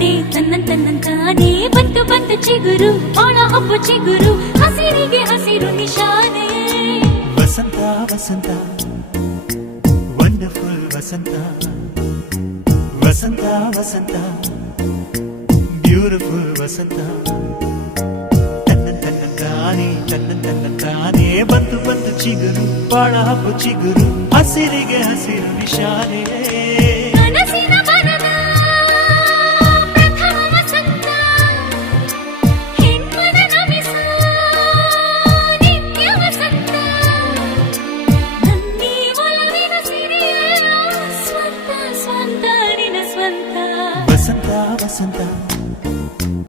ತಾನೇ ತನ್ನಂತಾನೇ ಬಂತು ಬಂತು ಚಿಗುರು ಬಾಳ ಹಬ್ಬ ಚಿಗುರು ಹಸಿರಿಗೆ ಹಸಿರು ನಿಶಾನೆ ವಸಂತ ವಸಂತ ವಂಡರ್ಫುಲ್ ವಸಂತ ವಸಂತ ವಸಂತ ಬ್ಯೂಟಿಫುಲ್ ವಸಂತ ತನ್ನಂತಾನೇ ಬಂತು ಬಂತು ಚಿಗುರು ಬಾಳ ಹಬ್ಬ ಚಿಗುರು ಹಸಿರಿಗೆ ಹಸಿರು ನಿಶಾನೆ